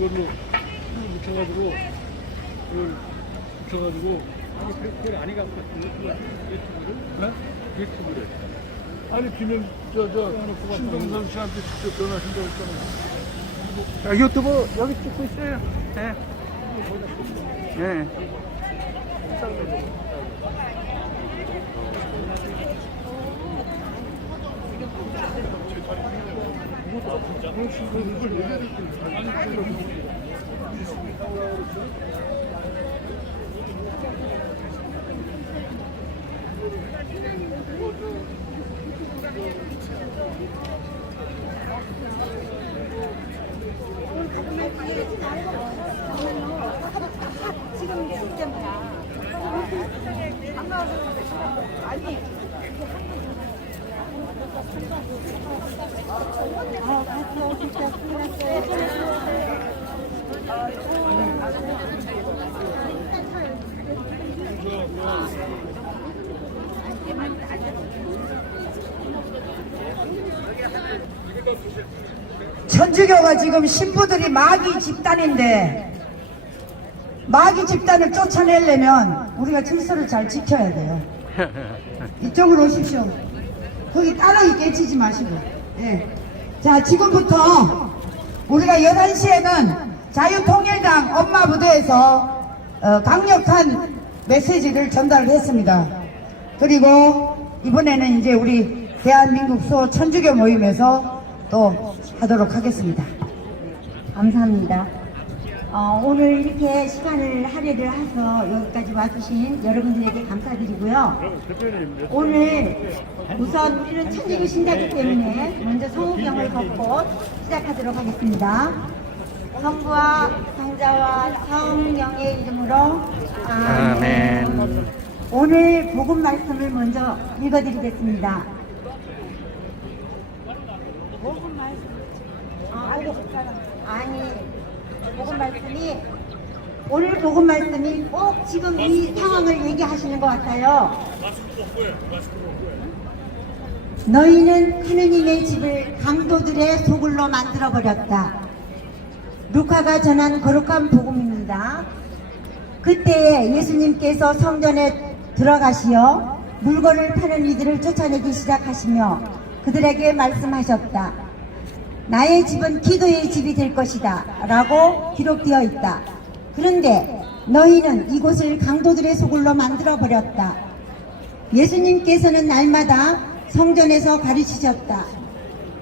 이걸로 묻혀가지고 그걸 묻혀가지고 아니 그걸 아니 갖고 유튜브를 네? 유튜브를 아니 김영 저 신동선 씨한테 직접 전화하신다고 했잖아요. 유튜브 여기 찍고 있어요. 네. 네. 지금 있을 때마다 아니 진짜 천주교가 지금 신부들이 마귀 집단인데 마귀 집단을 쫓아내려면 우리가 질서를 잘 지켜야 돼요. 이쪽으로 오십시오. 거기 따라이 깨치지 마시고. 예. 자, 지금부터 우리가 11시에는 자유통일당 엄마부대에서 강력한 메시지를 전달했습니다. 그리고 이번에는 이제 우리 대한민국 소 천주교 모임에서 또 하도록 하겠습니다. 감사합니다. 오늘 이렇게 시간을 할애를 해서 여기까지 와주신 여러분들에게 감사드리고요. 오늘 우선 우리는 천주교 신자이기 때문에 먼저 성우경을 걷고 시작하도록 하겠습니다. 성부와 성자와 성령의 이름으로 아멘. 오늘 복음 말씀을 먼저 읽어드리겠습니다. 복음 말씀 아니 복음 말씀이 오늘 복음 말씀이 꼭 지금 이 상황을 얘기하시는 것 같아요. 너희는 하느님의 집을 강도들의 소굴로 만들어 버렸다. 루카가 전한 거룩한 복음입니다. 그때에 예수님께서 성전에 들어가시어 물건을 파는 이들을 쫓아내기 시작하시며 그들에게 말씀하셨다. 나의 집은 기도의 집이 될 것이다 라고 기록되어 있다. 그런데 너희는 이곳을 강도들의 소굴로 만들어 버렸다. 예수님께서는 날마다 성전에서 가르치셨다.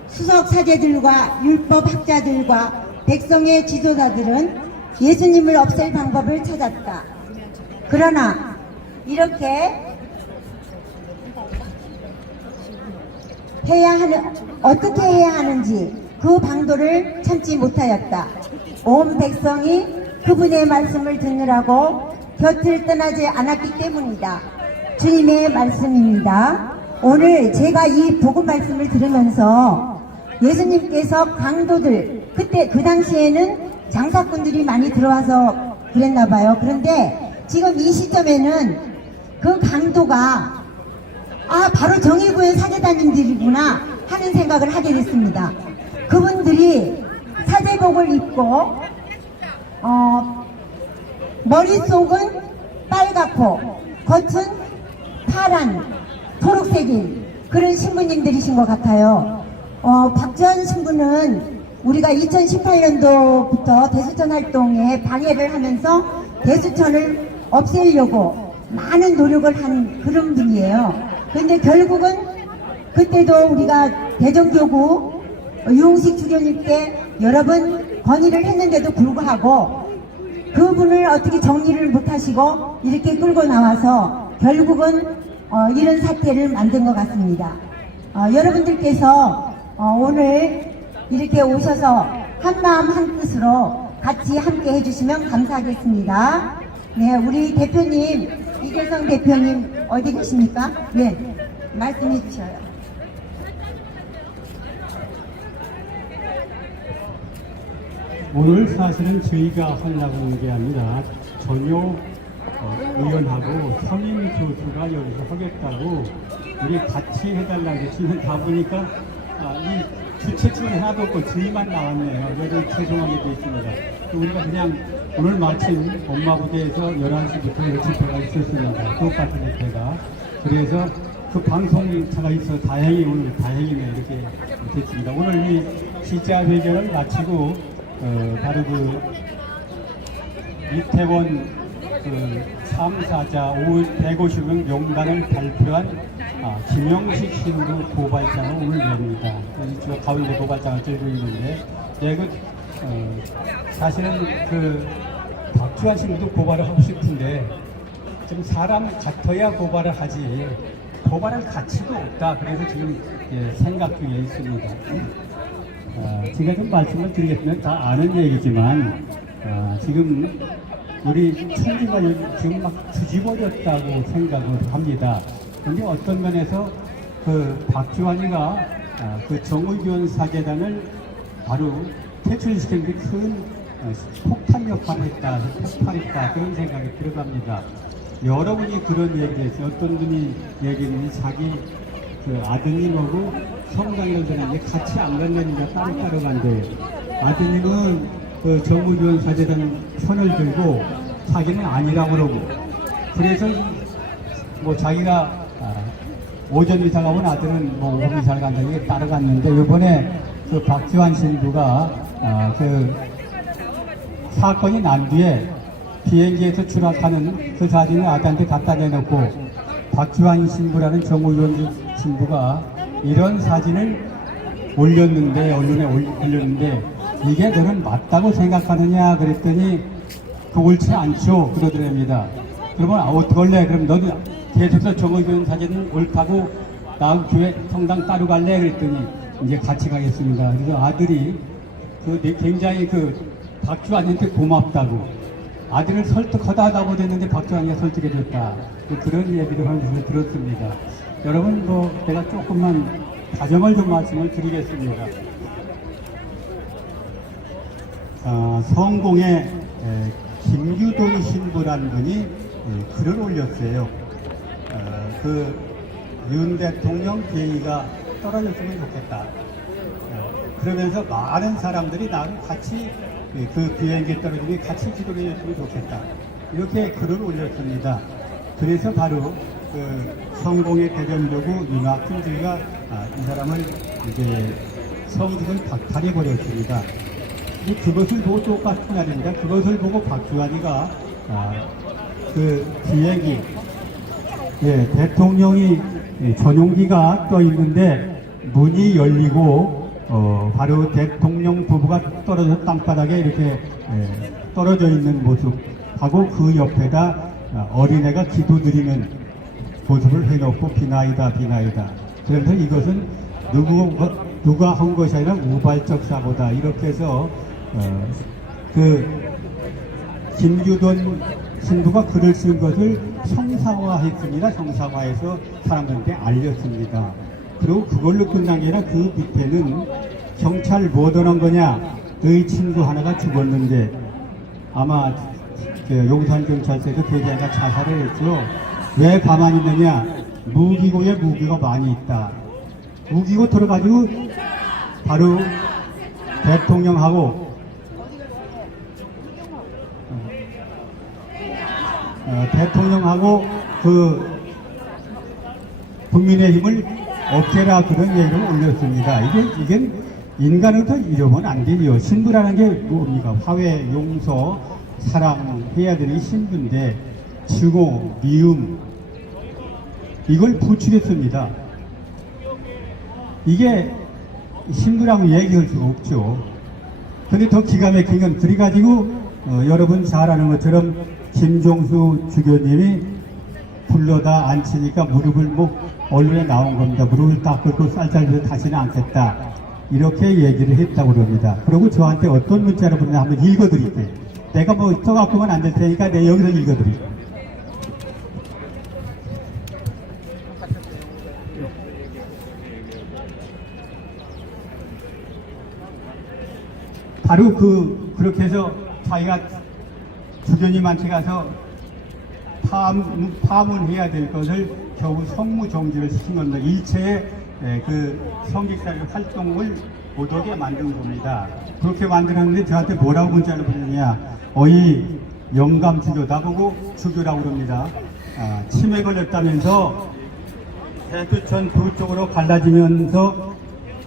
수석 사제들과 율법 학자들과 백성의 지도자들은 예수님을 없앨 방법을 찾았다. 그러나 이렇게 어떻게 해야 하는지 그 방도를 참지 못하였다. 온 백성이 그분의 말씀을 듣느라고 곁을 떠나지 않았기 때문이다. 주님의 말씀입니다. 오늘 제가 이 복음 말씀을 들으면서 예수님께서 강도들, 그때 그 당시에는 장사꾼들이 많이 들어와서 그랬나봐요. 그런데 지금 이 시점에는 그 강도가 바로 정의구의 사제단님들이구나 하는 생각을 하게 됐습니다. 그분들이 사제복을 입고 머릿속은 빨갛고 겉은 파란 초록색인 그런 신부님들이신 것 같아요. 박지원 신부는 우리가 2018년도부터 대수천 활동에 방해를 하면서 대수천을 없애려고 많은 노력을 한 그런 분이에요. 그런데 결국은 그때도 우리가 대전교구 유흥식 주교님 때 여러 번 건의를 했는데도 불구하고 그분을 어떻게 정리를 못하시고 이렇게 끌고 나와서 결국은 이런 사태를 만든 것 같습니다. 여러분들께서 오늘 이렇게 오셔서 한마음 한뜻으로 같이 함께 해주시면 감사하겠습니다. 네, 우리 대표님 이재성 대표님 어디 계십니까? 네, 말씀해 주셔요. 오늘 사실은 저희가 하려고 하는 게 아니라 전효 의원하고 서민 교수가 여기서 하겠다고 우리 같이 해달라고 지금 다 보니까 이 주최 측은 하나도 없고 저희만 나왔네요. 여기 죄송하게 되어 있습니다. 우리가 그냥 오늘 마침 엄마부대에서 11시부터 집회가 있었습니다. 똑같은 집회가. 그래서 그 방송차가 있어 다행히 오늘 다행이네 이렇게 됐습니다. 오늘 이 기자회견을 마치고 바로 그 이태원 그 참사자 150명 명단을 발표한 김영식 신부 고발장을 오늘 냅니다. 저 가운데 고발장을 들고 있는데, 사실은 그 박주환 신부도 고발을 하고 싶은데 좀 사람 같아야 고발을 하지 고발할 가치도 없다. 그래서 지금 생각 중에 있습니다. 제가 좀 말씀을 드리겠습니다. 다 아는 얘기지만 지금 우리 총리가 지금 막 뒤집어졌다고 생각을 합니다. 그런데 어떤 면에서 그 박주환이가 그 정의교원 사재단을 바로 퇴출시키는 데 큰 폭탄 역할을 했다, 폭발했다 그런 생각이 들어갑니다. 여러분이 그런 얘기를 했어요. 어떤 분이 얘기했는데 자기 그 아드님하고 성당을 들었는데 같이 안 간다니까 따로 간대요. 아드님은 그 정의교원 사재단 편을 들고 자기는 아니라고 그러고, 그래서 뭐 자기가 오전 이사가 온 아들은 뭐 오후 이사를 간다니까 따라갔는데, 이번에 그 박지환 신부가 그 사건이 난 뒤에 비행기에서 추락하는 그 사진을 아들한테 갖다 대놓고 박지환 신부라는 정의원 신부가 이런 사진을 올렸는데, 언론에 올렸는데 이게 너는 맞다고 생각하느냐 그랬더니 그 옳지 않죠 그러더랍니다. 그러면 어떡할래? 그럼 너는 계속해서 정의원 사진은 옳다고 나 교회 성당 따로 갈래? 그랬더니 이제 같이 가겠습니다. 그래서 아들이 굉장히 박주환한테 고맙다고, 아들을 설득하다 보냈는데 박주환이가 설득해줬다, 그런 얘기를 하면서 들었습니다. 여러분, 내가 조금만 가정을 좀 말씀을 드리겠습니다. 성공의 김유동 신부라는 분이 글을 올렸어요. 윤 대통령 비행기가 떨어졌으면 좋겠다. 그러면서 많은 사람들이 나랑 같이 그 비행기에 떨어지니 같이 기도를 해줬으면 좋겠다. 이렇게 글을 올렸습니다. 그래서 바로 성공의 대변도구 윤학준 씨가 이 사람을 이제 성직을 박탈해 버렸습니다. 그것을 보고 똑같은 말입니다. 그것을 보고 박주환이가 그 비행기 대통령이 전용기가 떠 있는데 문이 열리고 바로 대통령 부부가 떨어져 땅바닥에 이렇게 떨어져 있는 모습하고 그 옆에다 어린애가 기도드리는 모습을 해놓고 비나이다 비나이다. 그래서 이것은 누가 한 것이 아니라 우발적 사고다. 이렇게 해서 김유돈 신부가 글을 쓴 것을 형상화했습니다. 형상화해서 사람들한테 알렸습니다. 그리고 그걸로 끝난 게 아니라 그 밑에는 경찰 뭐 떠난 거냐, 너희 친구 하나가 죽었는데, 아마 용산경찰서에서 대장가 자살을 했죠. 왜 가만히 있느냐, 무기고에 무기가 많이 있다. 무기고 들어가지고 바로 대통령하고 국민의힘을 없애라, 그런 얘기를 올렸습니다. 이게 인간으로서 이러면 안 되죠. 신부라는 게 뭡니까? 화해, 용서, 사랑해야 되는 신부인데 증오, 미움, 이걸 부추겼습니다. 이게 신부라고 얘기할 수가 없죠. 근데 더 기가 막힌 건 그래가지고 여러분 잘 아는 것처럼 김종수 주교님이 불러다 앉히니까 무릎을 언론에 나온 겁니다. 무릎을 딱 꿇고 쌀쌀해서 다시는 않겠다, 이렇게 얘기를 했다고 그럽니다. 그리고 저한테 어떤 문자를 보내냐 한번 읽어드릴게요. 내가 써갖고는 안 될 테니까 내가 여기서 읽어드릴게요. 바로 그렇게 해서 자기가 주교님한테 가서 파문해야 될 것을 겨우 성무정지를 시킨 겁니다. 일체의 그 성직사회 활동을 못 오게 만든 겁니다. 그렇게 만들었는데 저한테 뭐라고 문자를 보냈냐. 어이 영감 주교, 나보고 주교라고 그럽니다. 치매 걸렸다면서 대두천 두 쪽으로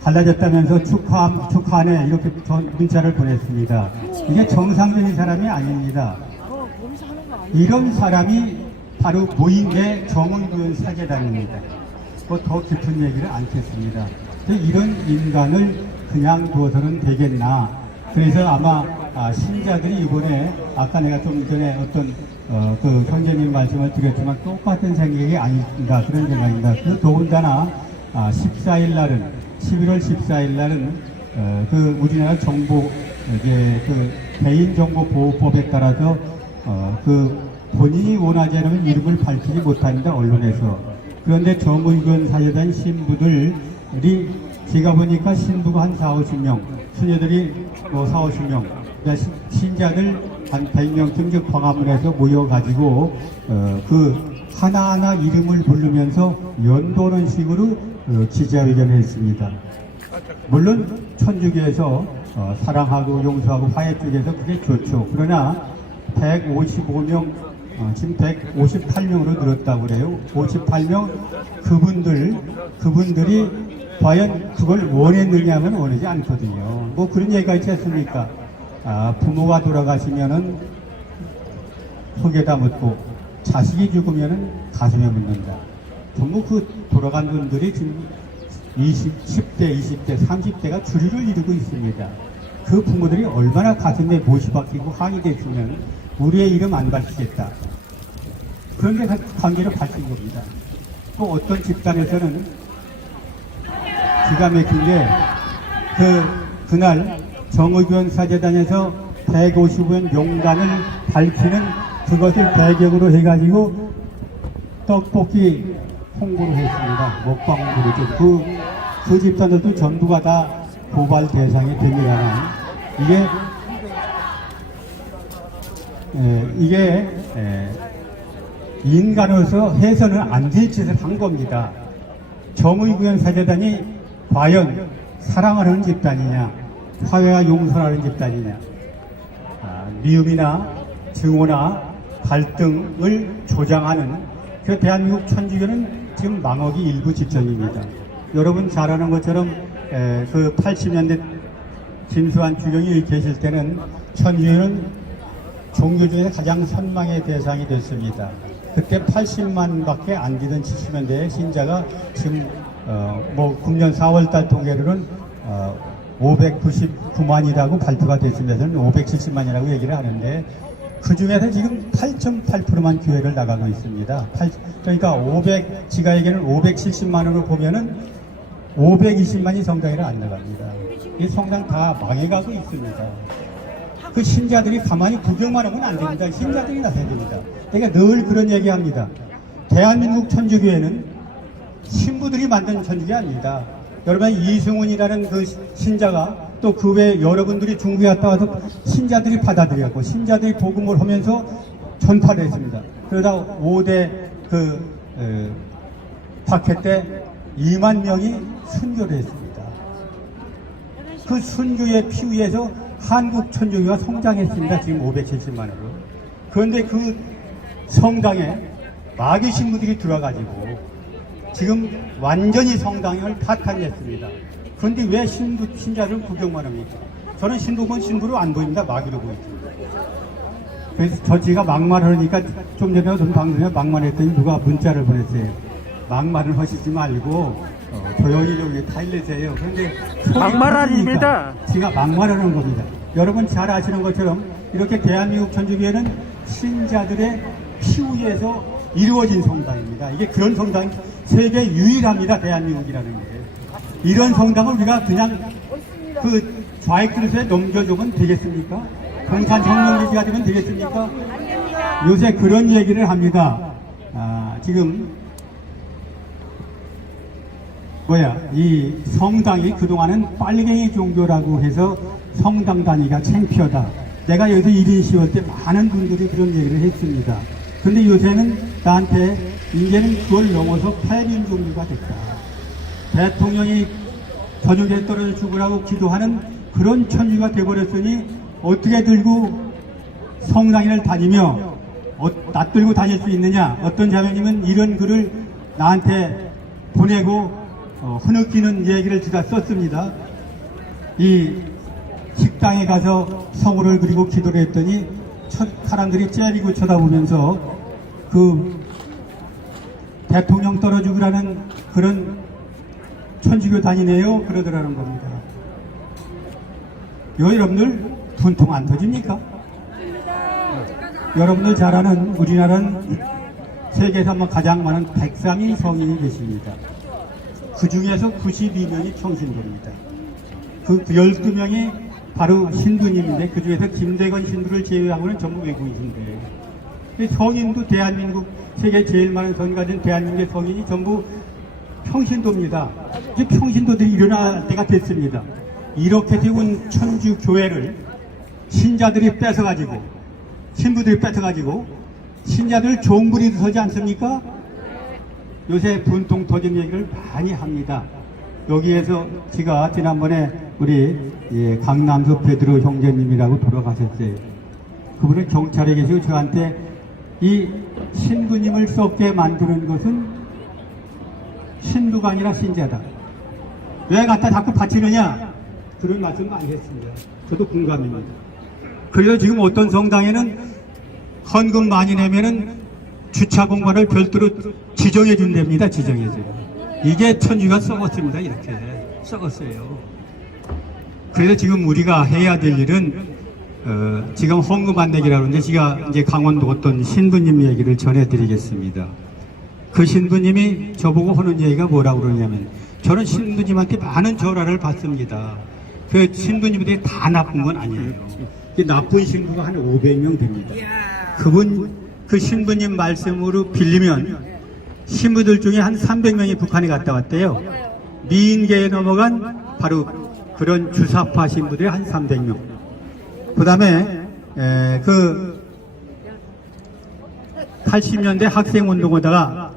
갈라졌다면서 축하하네, 이렇게 문자를 보냈습니다. 이게 정상적인 사람이 아닙니다. 이런 사람이 바로 모임의 정의교원 사제단입니다. 더 깊은 얘기를 않겠습니다. 이런 인간을 그냥 두어서는 되겠나. 그래서 아마 신자들이 이번에 아까 내가 좀 전에 어떤 그 선생님 말씀을 드렸지만 똑같은 생각이 아닌가 그런 생각입니다. 더군다나 14일 날은 11월 14일 날은 그 우리나라 정보 이제 그 개인정보보호법에 따라서 그 본인이 원하지 않으면 이름을 밝히지 못합니다, 언론에서. 그런데 정의교원 사제단 신부들이 제가 보니까 신부가 한 4, 50명, 수녀들이 4, 50명, 신자들 한 100명쯤 광화문에서 모여가지고 그 하나하나 이름을 부르면서 연도하는 식으로 기자회견을 했습니다. 물론 천주교에서 사랑하고 용서하고 화해 쪽에서 그게 좋죠. 그러나 155명, 지금 158명으로 늘었다고 그래요. 58명, 그분들이 과연 그걸 원했느냐 하면 원하지 않거든요. 뭐 그런 얘기가 있지 않습니까? 부모가 돌아가시면은 흙에다 묻고 자식이 죽으면은 가슴에 묻는다. 전부 그 돌아간 분들이 지금 10대, 20대, 30대가 주류를 이루고 있습니다. 그 부모들이 얼마나 가슴에 못이 박히고 항이 됐으면 우리의 이름 안 밝히겠다. 그런데 관계를 밝힌 겁니다. 또 어떤 집단에서는 기가 막힌 게 그날 정의교원 사제단에서 155년 용단을 밝히는 그것을 배경으로 해가지고 떡볶이 홍보를 했습니다. 먹방 홍보를. 그 집단들도 전부가 다 고발 대상이 됩니다. 이게 인간으로서 해서는 안 될 짓을 한 겁니다. 정의구현 사제단이 과연 사랑을 하는 집단이냐, 화해와 용서를 하는 집단이냐, 미움이나 증오나 갈등을 조장하는 그 대한민국 천주교는 지금 망하기 일부 직전입니다. 여러분 잘 아는 것처럼 그 80년대 김수환 주경이 계실 때는 천주교는 종교 중에서 가장 선망의 대상이 됐습니다. 그때 80만 밖에 안 되던 70년대의 신자가 지금 뭐 금년 4월달 통계로는 599만이라고 발표가 됐습니다. 저는 570만이라고 얘기를 하는데 그 중에서 지금 8.8%만 교회를 나가고 있습니다. 그러니까 지가 얘기는 570만으로 보면은 520만이 성당에는 안 나갑니다. 이 성당 다 망해가고 있습니다. 그 신자들이 가만히 구경만 하면 안 됩니다. 신자들이 나서야 됩니다. 그러니까 늘 그런 얘기합니다. 대한민국 천주교회는 신부들이 만든 천주교 아닙니다. 여러분 이승훈이라는 그 신자가 또 그 외에 여러분들이 중국에 갔다 와서 신자들이 받아들였고 신자들이 복음을 하면서 전파를 했습니다. 그러다 5대 박해 때 2만 명이 순교를 했습니다. 그 순교의 피위에서 한국 천주교가 성장했습니다. 지금 570만으로. 그런데 그 성당에 마귀 신부들이 들어가지고 지금 완전히 성당을 파탄냈습니다. 그런데 왜 신자들은 구경만 합니까? 저는 신부건 신부로 안 보입니다. 마귀로 보입니다. 그래서 제가 막말을 하니까 좀 전에 어떤 방송에 막말했더니 누가 문자를 보냈어요. 막말을 하시지 말고 조용히 좀 타일내세요. 그런데 막말 아닙니다. 제가 막말을 하는 겁니다. 여러분 잘 아시는 것처럼 이렇게 대한민국 천주교회는 신자들의 피우에서 이루어진 성당입니다. 이게 그런 성당이 세계 유일합니다. 대한민국이라는 게. 이런 성당을 우리가 그냥 그 좌익 그릇에 넘겨주면 되겠습니까? 공산혁명기지가 되면 되겠습니까? 요새 그런 얘기를 합니다. 지금 이 성당이 그동안은 빨갱이 종교라고 해서 성당 다니기가 창피하다. 내가 여기서 1인 시월 때 많은 분들이 그런 얘기를 했습니다. 근데 요새는 나한테 이제는 그걸 넘어서 폐민 종교가 됐다. 대통령이 저녁에 떨어져 죽으라고 기도하는 그런 천주가 되어버렸으니 어떻게 들고 성당을 다니며 낯들고 다닐 수 있느냐. 어떤 자매님은 이런 글을 나한테 보내고 흐느끼는 얘기를 제가 썼습니다. 이 식당에 가서 성호를 그리고 기도를 했더니 사람들이 째리고 쳐다보면서 그 대통령 떨어지고라는 그런 천주교 다니네요 그러더라는 겁니다. 여러분들 분통 안 터집니까? 여러분들 잘 아는 우리나라는 세계에서 가장 많은 103인 성인이 계십니다. 그 중에서 92명이 평신도입니다. 그 12명이 바로 신부님인데 그 중에서 김대건 신부를 제외하고는 전부 외국인인데 성인도 대한민국 세계 제일 많은 성인 가진 대한민국의 성인이 전부 평신도입니다. 이제 평신도들이 일어날 때가 됐습니다. 이렇게 세운 천주 교회를 신자들이 뺏어가지고 신부들이 뺏어가지고 신자들 종부리도 서지 않습니까? 요새 분통 터진 얘기를 많이 합니다. 여기에서 제가 지난번에 우리 강남수 베드로 형제님이라고 돌아가셨어요. 그분은 경찰에 계시고 저한테 이 신부님을 썩게 만드는 것은 신부가 아니라 신자다. 왜 갖다 자꾸 바치느냐? 그런 말씀 많이 했습니다. 저도 공감입니다. 그래서 지금 어떤 성당에는 헌금 많이 내면은 주차 공간을 별도로 지정해 준답니다. 지정해줘요. 이게 천주가 썩었습니다. 이렇게 썩었어요. 그래서 지금 우리가 해야 될 일은 지금 헌금 안 내기라고 하는데 제가 이제 강원도 어떤 신부님 얘기를 전해드리겠습니다. 그 신부님이 저보고 하는 얘기가 뭐라고 그러냐면 저는 신부님한테 많은 절화를 받습니다. 그 신부님들이 다 나쁜 건 아니에요. 이 나쁜 신부가 한 500명 됩니다. 그 신부님 말씀으로 빌리면 신부들 중에 한 300명이 북한에 갔다 왔대요. 미인계에 넘어간 바로 그런 주사파 신부들이 한 300명. 그 다음에 그 80년대 학생운동하다가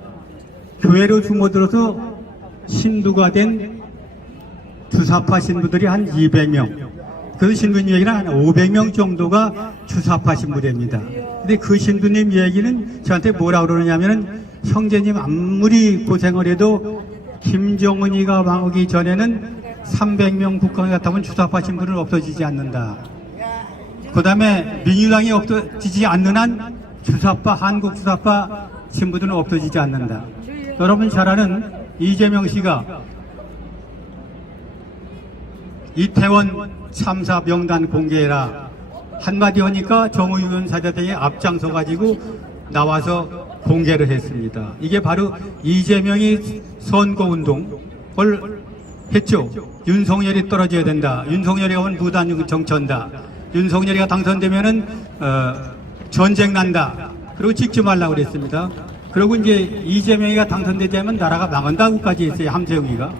교회로 숨어들어서 신부가 된 주사파 신부들이 한 200명. 그 신부님 얘기는 한 500명 정도가 주사파 신부랍니다. 근데 그 신부님 얘기는 저한테 뭐라고 그러냐면은 형제님 아무리 고생을 해도 김정은이가 왕오기 전에는 300명 북한에 갔다 오면 주사파 신부는 없어지지 않는다. 그 다음에 민주당이 없어지지 않는 한 주사파, 한국 주사파 신부들은 없어지지 않는다. 여러분 잘 아는 이재명 씨가 이태원 참사 명단 공개해라 한마디 하니까 정의원 사자들이 앞장서 가지고 나와서 공개를 했습니다. 이게 바로 이재명이 선거운동을 했죠. 윤석열이 떨어져야 된다. 윤석열이 오면 무단 정천다. 윤석열이가 당선되면은 전쟁 난다. 그리고 찍지 말라고 그랬습니다. 그리고 이제 이재명이가 당선되자면 나라가 망한다고까지 했어요. 함재웅이가.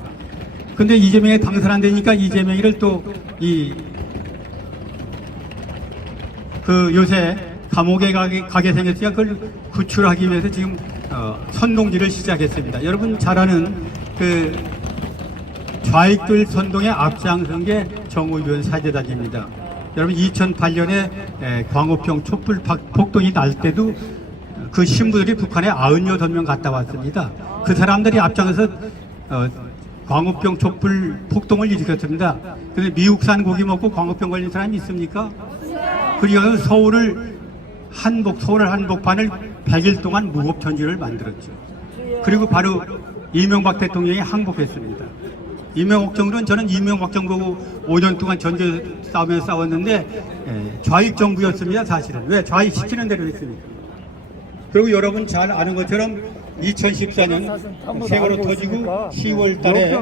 근데 이재명이 당선 안 되니까 이재명이를 또 요새 감옥에 가게 생겼으니까 그걸 구출하기 위해서 지금 선동질을 시작했습니다. 여러분 잘 아는 그 좌익들 선동에 앞장선 게 정의원 사제단입니다. 여러분 2008년에 광우병 촛불 폭동이 날 때도 그 신부들이 북한에 98명 갔다 왔습니다. 그 사람들이 앞장서서 광우병 촛불 폭동을 일으켰습니다. 그래서 미국산 고기 먹고 광우병 걸린 사람이 있습니까? 그리고 서울 한복판을 100일 동안 무법천지를 만들었죠. 그리고 바로 이명박 대통령이 항복했습니다. 이명박 정부는 저는 이명박 정부고 5년 동안 전쟁 싸우면서 싸웠는데 좌익 정부였습니다. 사실은. 왜? 좌익 시키는 대로 했습니다. 그리고 여러분 잘 아는 것처럼 2014년 세월호 터지고 10월 달에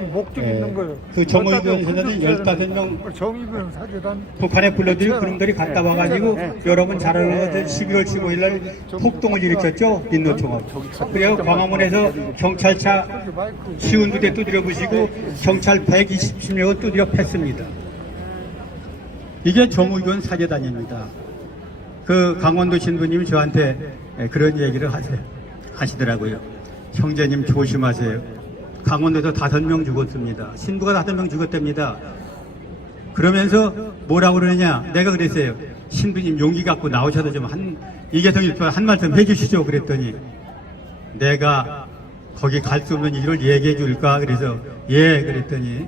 그 정의변 사자들 15명 북한에 불러들이고 그놈들이 갔다 와가지고 여러분 잘 아는 것처럼 11월 15일 날 폭동을 일으켰죠. 민노총은. 그래서 광화문에서 경찰차 시운 부대 두드려 부시고 경찰 120명을 두드려 팼습니다. 이게 정의변 사제단입니다. 그 강원도 신부님이 저한테 그런 얘기를 하시더라고요. 형제님 조심하세요. 강원도에서 5명 죽었습니다. 신부가 5명 죽었답니다. 그러면서 뭐라고 그러느냐, 내가 그랬어요. 신부님 용기 갖고 나오셔서 좀 이계성 일파 한 말씀 해주시죠. 그랬더니 내가 거기 갈 수 없는 이유를 얘기해 줄까? 그래서 예, 그랬더니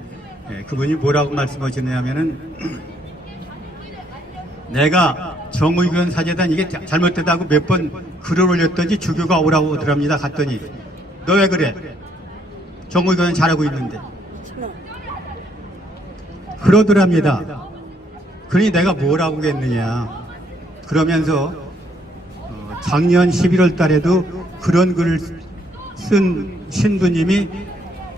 그분이 뭐라고 말씀하시냐면은 내가 정의견 사재단 이게 잘못됐다고 몇 번 글을 올렸더니 주교가 오라고 오더랍니다. 갔더니 너 왜 그래? 정의견은 잘하고 있는데 그러더랍니다. 그러니 내가 뭐라고 했느냐. 그러면서 작년 11월 달에도 그런 글을 쓴 신부님이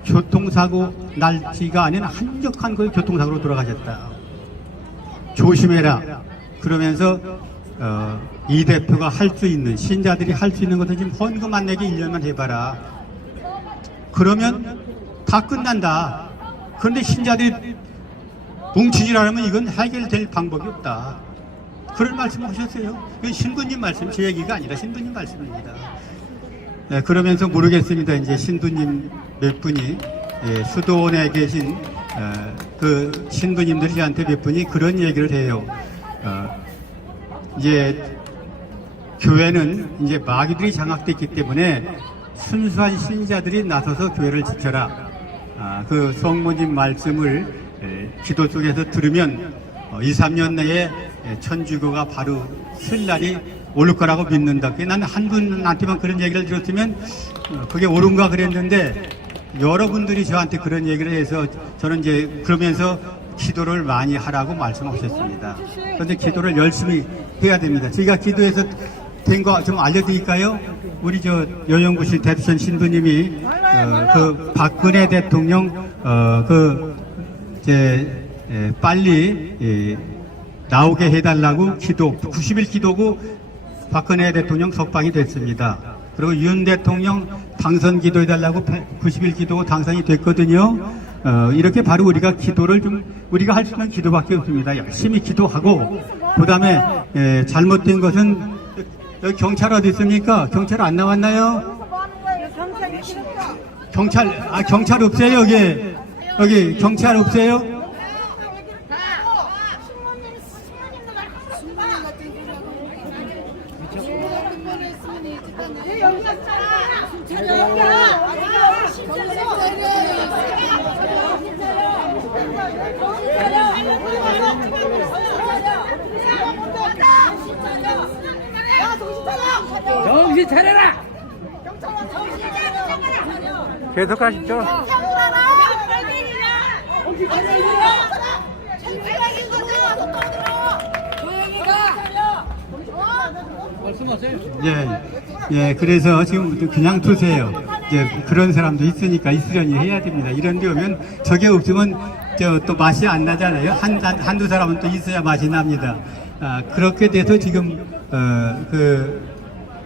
교통사고 날지가 아닌 한적한 그 교통사고로 돌아가셨다. 조심해라. 그러면서 이 대표가 할 수 있는, 신자들이 할 수 있는 것은 지금 헌금 안 내기 1년만 해봐라. 그러면 다 끝난다. 그런데 신자들이 뭉치질 않으면 이건 해결될 방법이 없다. 그런 말씀을 하셨어요. 이건 신부님 말씀, 제 얘기가 아니라 신부님 말씀입니다. 네, 그러면서 모르겠습니다. 이제 신부님 몇 분이 수도원에 계신 그 신부님들이 저한테 몇 분이 그런 얘기를 해요. 이제 교회는 이제 마귀들이 장악됐기 때문에 순수한 신자들이 나서서 교회를 지켜라. 그 성모님 말씀을 기도 속에서 들으면 2, 3년 내에 천주교가 바로 쓸 날이 올 거라고 믿는다. 난 한 분한테만 그런 얘기를 들었으면 그게 옳은가 그랬는데 여러분들이 저한테 그런 얘기를 해서 저는 이제 그러면서 기도를 많이 하라고 말씀하셨습니다. 그런데 기도를 열심히 해야 됩니다. 저희가 기도해서 된 거 좀 알려드릴까요? 우리 저 여영구시 대두천 신부님이 그 박근혜 대통령 빨리 나오게 해달라고 기도 90일 기도고 박근혜 대통령 석방이 됐습니다. 그리고 윤 대통령 당선 기도해달라고 90일 기도고 당선이 됐거든요. 이렇게 바로 우리가 기도를 좀 우리가 할 수 있는 기도밖에 없습니다. 열심히 기도하고 그 다음에 잘못된 것은 여기 경찰 어디 있습니까? 경찰 안 나왔나요? 경찰 없어요 여기 경찰 없어요? 정신 차려라! 계속 하시죠. 말씀하세요. 예, 그래서 지금 그냥 두세요. 이제 그런 사람도 있으니까 있으려니 해야 됩니다. 이런 데 오면 저게 없으면 또 맛이 안 나잖아요. 한두 사람은 또 있어야 맛이 납니다. 그렇게 돼서 지금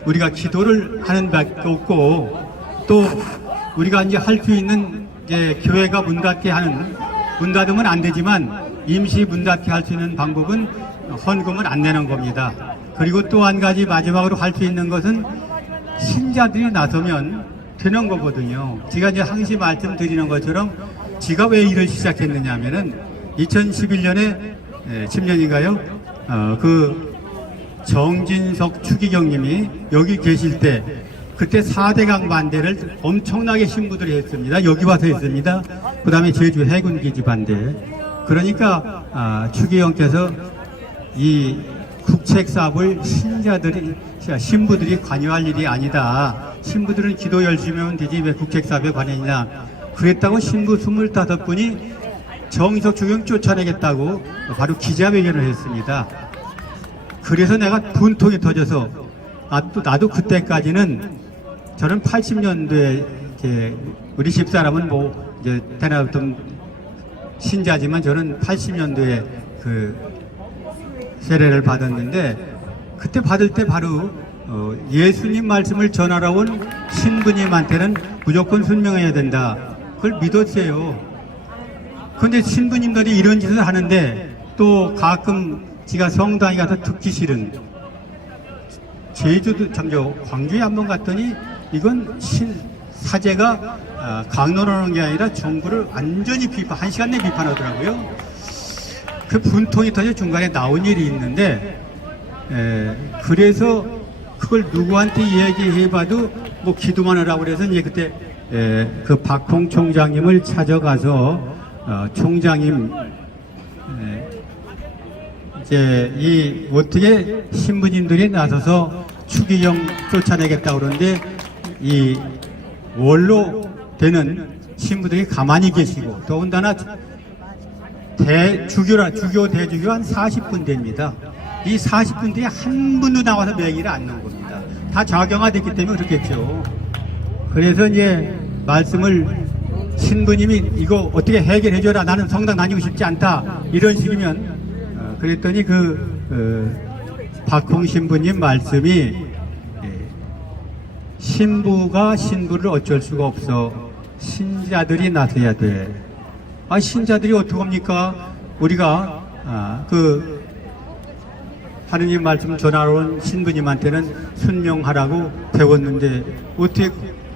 우리가 기도를 하는 밖에 없고 또 우리가 이제 할 수 있는 교회가 문 닫으면 안 되지만 임시 문 닫게 할 수 있는 방법은 헌금을 안 내는 겁니다. 그리고 또 한 가지 마지막으로 할 수 있는 것은 신자들이 나서면 되는 거거든요. 제가 이제 항시 말씀드리는 것처럼 제가 왜 일을 시작했느냐 하면은 2011년에 10년인가요? 그 정진석 추기경님이 여기 계실 때 그때 4대강 반대를 엄청나게 신부들이 했습니다. 여기 와서 했습니다. 그 다음에 제주 해군기지 반대. 그러니까 추기경께서 이 국책 사업을 신부들이 관여할 일이 아니다. 신부들은 기도 열심히 하면 되지 왜 국책 사업에 관여했냐. 그랬다고 신부 25분이 정석 추경 쫓아내겠다고 바로 기자회견을 했습니다. 그래서 내가 분통이 터져서 나도 그때까지는 저는 80년도에 우리 집사람은 뭐 이제 대나무통 신자지만 저는 80년도에 그 세례를 받았는데 그때 받을 때 바로 예수님 말씀을 전하러 온 신부님한테는 무조건 순명해야 된다. 그걸 믿었어요. 그런데 신부님들이 이런 짓을 하는데 또 가끔 제가 성당에 가서 듣기 싫은 제주도 광주에 한번 갔더니 이건 사제가 강론하는 게 아니라 정부를 완전히 비판, 1시간 내에 비판하더라고요. 그 분통이 터져 중간에 나온 일이 있는데, 그래서 그걸 누구한테 얘기해봐도 뭐 기도만 하라고 그래서 이제 그때 그 박홍 총장님을 찾아가서 총장님 이제 이 어떻게 신부님들이 나서서 추기경 쫓아내겠다 그러는데 이 원로 되는 신부들이 가만히 계시고 더군다나 주교 대주교 한 40분 됩니다. 이 40분 뒤에 한 분도 나와서 명의를 안 넣은 겁니다. 다 작용화됐기 때문에 그렇겠죠. 그래서 이제 말씀을 신부님이 이거 어떻게 해결해줘라, 나는 성당 다니고 싶지 않다, 이런 식이면 그랬더니 박홍 신부님 말씀이 신부가 신부를 어쩔 수가 없어, 신자들이 나서야 돼. 신자들이 어떡합니까? 우리가 하느님 말씀 전하러 온 신부님한테는 순명하라고 배웠는데 어떻게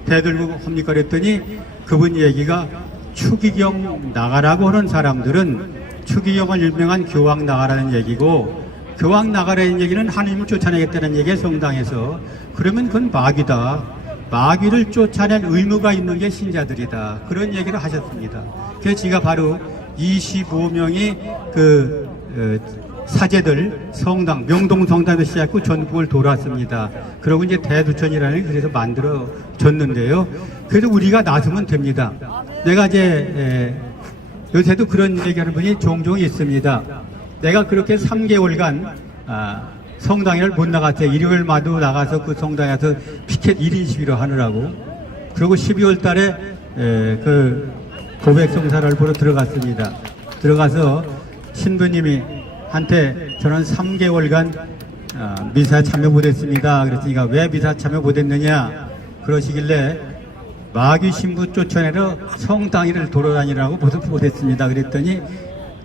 대들고 합니까? 그랬더니 그분 얘기가 추기경 나가라고 하는 사람들은 추기경을 유명한 교황 나가라는 얘기고, 교황 나가라는 얘기는 하느님을 쫓아내겠다는 얘기에 성당에서, 그러면 그건 마귀다. 마귀를 쫓아낼 의무가 있는 게 신자들이다. 그런 얘기를 하셨습니다. 그래서 제가 바로 25명이 사제들 성당, 명동 성당에서 시작하고 전국을 돌았습니다. 그러고 이제 대두천이라는 게 그래서 만들어졌는데요. 그래서 우리가 나서면 됩니다. 내가 이제 요새도 그런 얘기하는 분이 종종 있습니다. 내가 그렇게 3개월간 성당을 못 나갔어요. 일요일마다 나가서 그 성당에서 피켓 1인 시위를 하느라고. 그리고 12월 달에 그 고백성사를 보러 들어갔습니다. 들어가서 신부님이 한테 저는 3개월간 미사 참여 못했습니다. 그랬으니까 왜 미사 참여 못했느냐 그러시길래 마귀 신부 쫓아내러 성당을 돌아다니라고 못했습니다. 그랬더니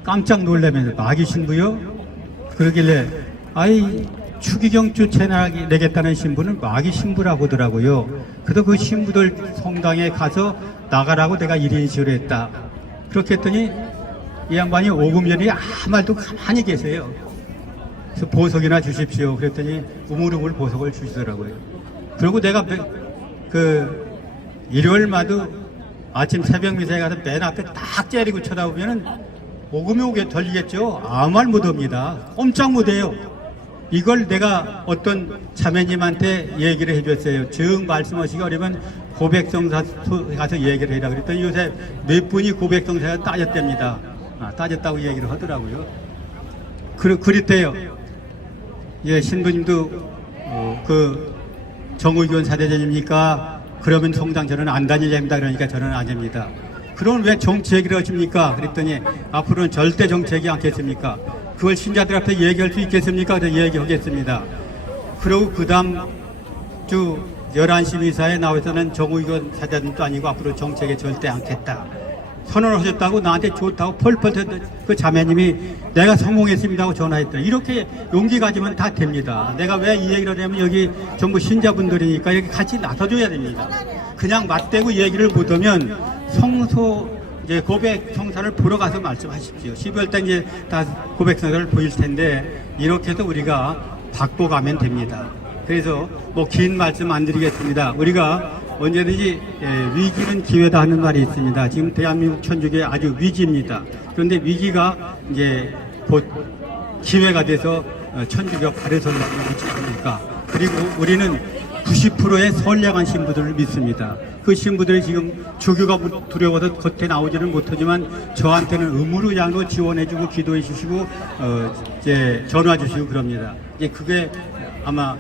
깜짝 놀라면서 마귀 신부요? 그러길래 추기경 쫓아내겠다는 신부는 마귀 신부라고 하더라고요. 그래서 그 신부들 성당에 가서 나가라고 내가 1인 시위를 했다. 그렇게 했더니 이 양반이 오금전이 아무 말도 가만히 계세요. 그래서 보석이나 주십시오. 그랬더니 우물우물 보석을 주시더라고요. 그리고 내가 일요일마다 아침 새벽 미사에 가서 맨 앞에 딱 째리고 쳐다보면은 오금이 오게 들리겠죠. 아무 말 못합니다. 꼼짝 못해요. 이걸 내가 어떤 자매님한테 얘기를 해줬어요. 즉 말씀하시기 어려면 고백성사 가서 얘기를 해라 그랬더니 요새 몇 분이 고백성사가 따졌답니다. 따졌다고 얘기를 하더라고요. 그랬대요. 예, 신부님도 정의교원 사대전입니까? 그러면 성당 저는 안 다니려 합니다. 그러니까 저는 안 됩니다. 그럼 왜 정치 얘기를 하십니까? 그랬더니 앞으로는 절대 정치 얘기 않겠습니까? 그걸 신자들 앞에 얘기할 수 있겠습니까? 그래서 얘기하겠습니다. 그리고 그 다음 주 11시 미사에 나와서는 정의교원 사대전도 아니고 앞으로 정치 얘기 절대 않겠다. 선언하셨다고 나한테 좋다고 펄펄 그 자매님이 내가 성공했습니다 하고 전화했다. 이렇게 용기 가지면 다 됩니다. 내가 왜 이 얘기를 하냐면 여기 전부 신자분들이니까 여기 같이 나서줘야 됩니다. 그냥 맞대고 얘기를 못하면 이제 고백 성사를 보러 가서 말씀하십시오. 12월 달 이제 다 고백 성사를 보일 텐데 이렇게 해서 우리가 바꿔가면 됩니다. 그래서 뭐 긴 말씀 안 드리겠습니다. 우리가 언제든지 위기는 기회다 하는 말이 있습니다. 지금 대한민국 천주교의 아주 위기입니다. 그런데 위기가 이제 곧 기회가 돼서 천주교 발의 선언을 미치십니까? 그리고 우리는 90%의 선량한 신부들을 믿습니다. 그 신부들이 지금 조교가 두려워서 겉에 나오지는 못하지만 저한테는 의무로 양도 지원해주고 기도해 주시고 이제 전화 주시고 그럽니다. 이제 그게 아마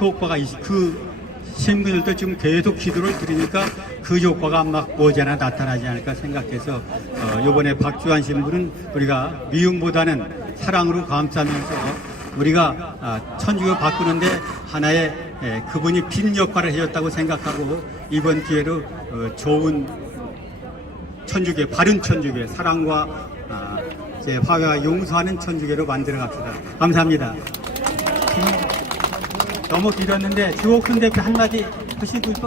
효과가 그 신부들도 지금 계속 기도를 드리니까 그 효과가 아마 머지않아 나타나지 않을까 생각해서 이번에 박주환 신부는 우리가 미움보다는 사랑으로 감싸면서 우리가 천주교 바꾸는데 하나의 그분이 빈 역할을 해줬다고 생각하고 이번 기회로 좋은 천주교, 바른 천주교, 사랑과 화해와 용서하는 천주교로 만들어 갑시다. 감사합니다. 너무 길었는데 주옥순 대표 한마디 하시고 있어.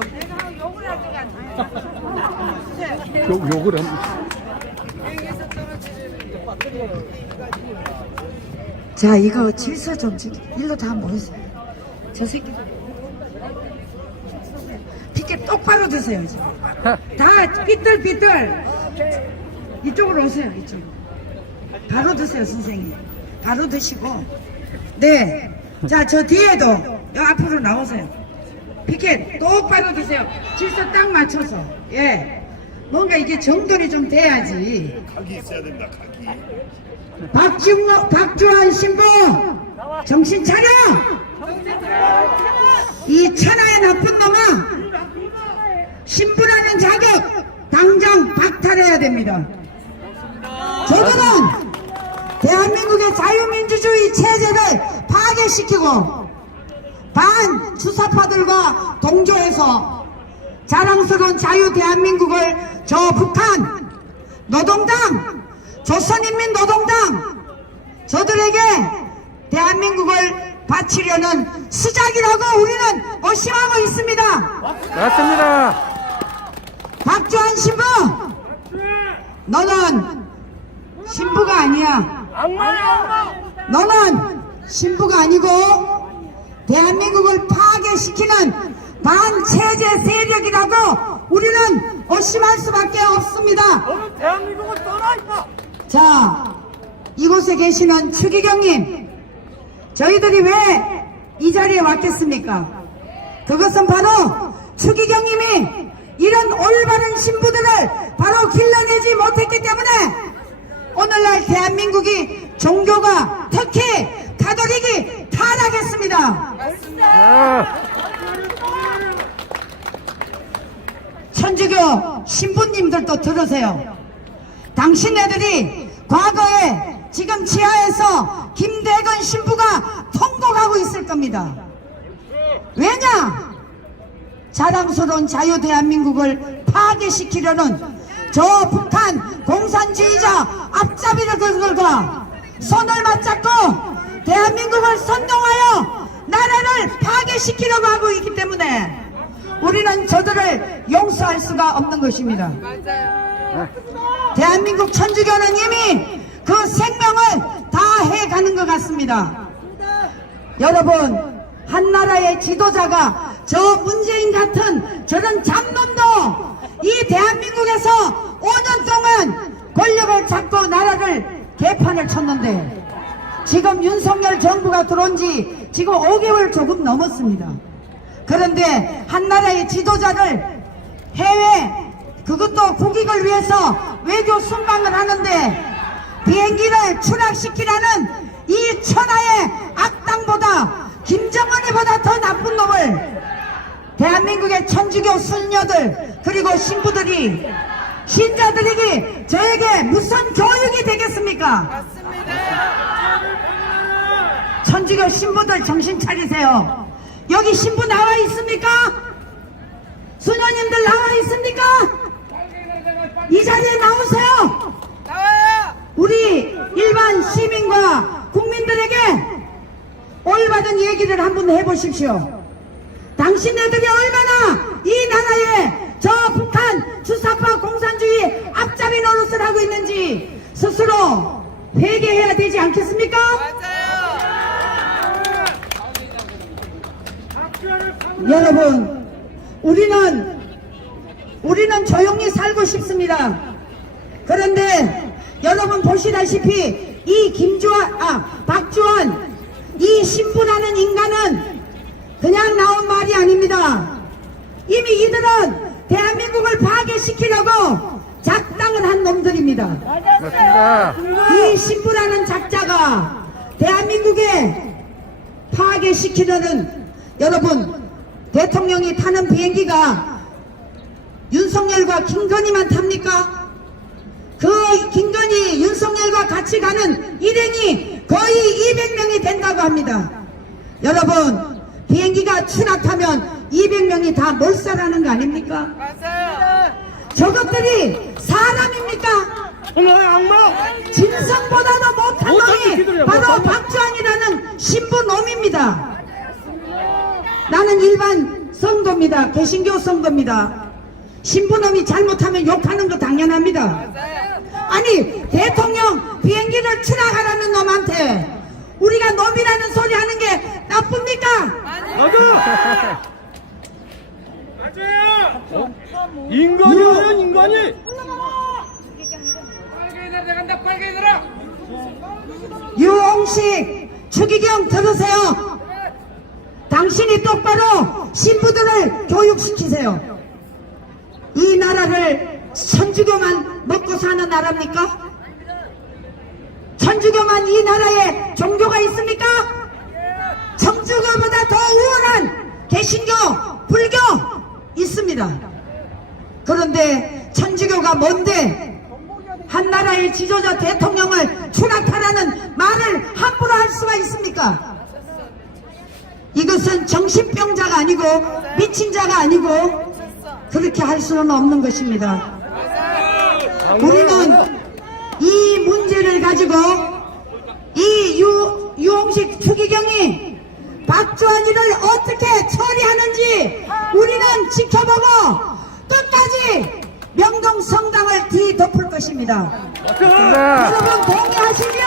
욕을 합니다. 자, 이거 질서 좀 지키. 일로 다 모이세요. 저 새끼. 피켓 똑바로 드세요, 이제. 다 삐뚤삐뚤. 이쪽으로 오세요, 이쪽으로. 바로 드세요, 선생님. 바로 드시고. 네. 자, 저 뒤에도 여 앞으로 나오세요. 피켓 똑바로 드세요. 질서 딱 맞춰서. 예. 뭔가 이게 정돈이 좀 돼야지. 각이 있어야 된다. 각이. 박주환 신부 정신 차려! 이 천하의 나쁜 놈아, 신부라는 자격 당장 박탈해야 됩니다. 저들은 대한민국의 자유민주주의 체제를 파괴시키고 반주사파들과 동조해서 자랑스러운 자유 대한민국을 저 북한 노동당, 조선인민노동당 저들에게 대한민국을 바치려는 수작이라고 우리는 의심하고 있습니다. 맞습니다. 박주환 신부, 너는 신부가 아니야. 너는 신부가 아니고 대한민국을 파괴시키는 반체제 세력이라고 우리는 의심할 수밖에 없습니다. 대한민국을 떠나 있다. 자, 이곳에 계시는 추기경님, 저희들이 왜 이 자리에 왔겠습니까? 그것은 바로 추기경님이 이런 올바른 신부들을 바로 길러내지 못했기 때문에 오늘날 대한민국이 종교가 특히 가톨릭이 타락했습니다. 천주교 신부님들도 들으세요. 당신네들이 과거에 지금 지하에서 김대건 신부가 통곡하고 있을 겁니다. 왜냐? 자랑스러운 자유 대한민국을 파괴시키려는 저 북한 공산주의자 앞잡이들과 손을 맞잡고 대한민국을 선동하여 나라를 파괴시키려고 하고 있기 때문에 우리는 저들을 용서할 수가 없는 것입니다. 대한민국 천주교는 이미 그 생명을 다 해가는 것 같습니다. 여러분, 한나라의 지도자가 저 문재인 같은 저런 잡놈도 이 대한민국에서 5년 동안 권력을 잡고 나라를 개판을 쳤는데 지금 윤석열 정부가 들어온 지 지금 5개월 조금 넘었습니다. 그런데 한나라의 지도자를 해외, 그것도 국익을 위해서 외교 순방을 하는데 비행기를 추락시키라는 이 천하의 악당보다 김정은이보다 더 나쁜 놈을 대한민국의 천주교 순녀들 그리고 신부들이, 신자들에게 저에게 무슨 교육이 되겠습니까? 천주교 신부들 정신 차리세요. 여기 신부 나와 있습니까? 수녀님들 나와 있습니까? 이 자리에 나오세요. 우리 일반 시민과 국민들에게 올바른 얘기를 한번 해보십시오. 당신네들이 얼마나 이 나라에 저 북한 주사파 공산주의 앞잡이 노릇을 하고 있는지 스스로 회개해야 되지 않겠습니까? 여러분, 우리는 조용히 살고 싶습니다. 그런데 여러분 보시다시피 이 박주환 이 신부라는 인간은 그냥 나온 말이 아닙니다. 이미 이들은 대한민국을 파괴시키려고 작당을 한 놈들입니다. 맞습니다. 이 신부라는 작자가 대한민국에 파괴시키려는, 여러분, 대통령이 타는 비행기가 윤석열과 김건희만 탑니까? 그 김건희, 윤석열과 같이 가는 일행이 거의 200명이 된다고 합니다. 여러분, 비행기가 추락하면 200명이 다 몰살하는 거 아닙니까? 맞아요. 저것들이 사람입니까? 짐승보다도 못한 놈이 바로 박주환이라는 신부놈입니다. 나는 일반 성도입니다. 개신교 성도입니다. 신부놈이 잘못하면 욕하는 거 당연합니다. 아니 대통령 비행기를 추락하라는 놈한테 우리가 놈이라는 소리 하는 게 나쁩니까? 맞아. 맞아요. 인간이에요, 인간이. 빨개 내려간다, 빨개 내려. 유홍식 추기경 들으세요. 당신이 똑바로 신부들을 교육시키세요. 이 나라를 천주교만 먹고 사는 나라입니까? 천주교만 이 나라에 종교가 있습니까? 천주교보다 더 우월한 개신교, 불교 있습니다. 그런데 천주교가 뭔데 한 나라의 지도자 대통령을 추락하라는 말을 함부로 할 수가 있습니까? 이것은 정신병자가 아니고 미친 자가 아니고 그렇게 할 수는 없는 것입니다. 우리는 이 문제를 가지고 이 유홍식 추기경이 박주환이를 어떻게 처리하는지 우리는 지켜보고 끝까지 명동 성당을 뒤덮을 것입니다. 여러분 동의하시죠?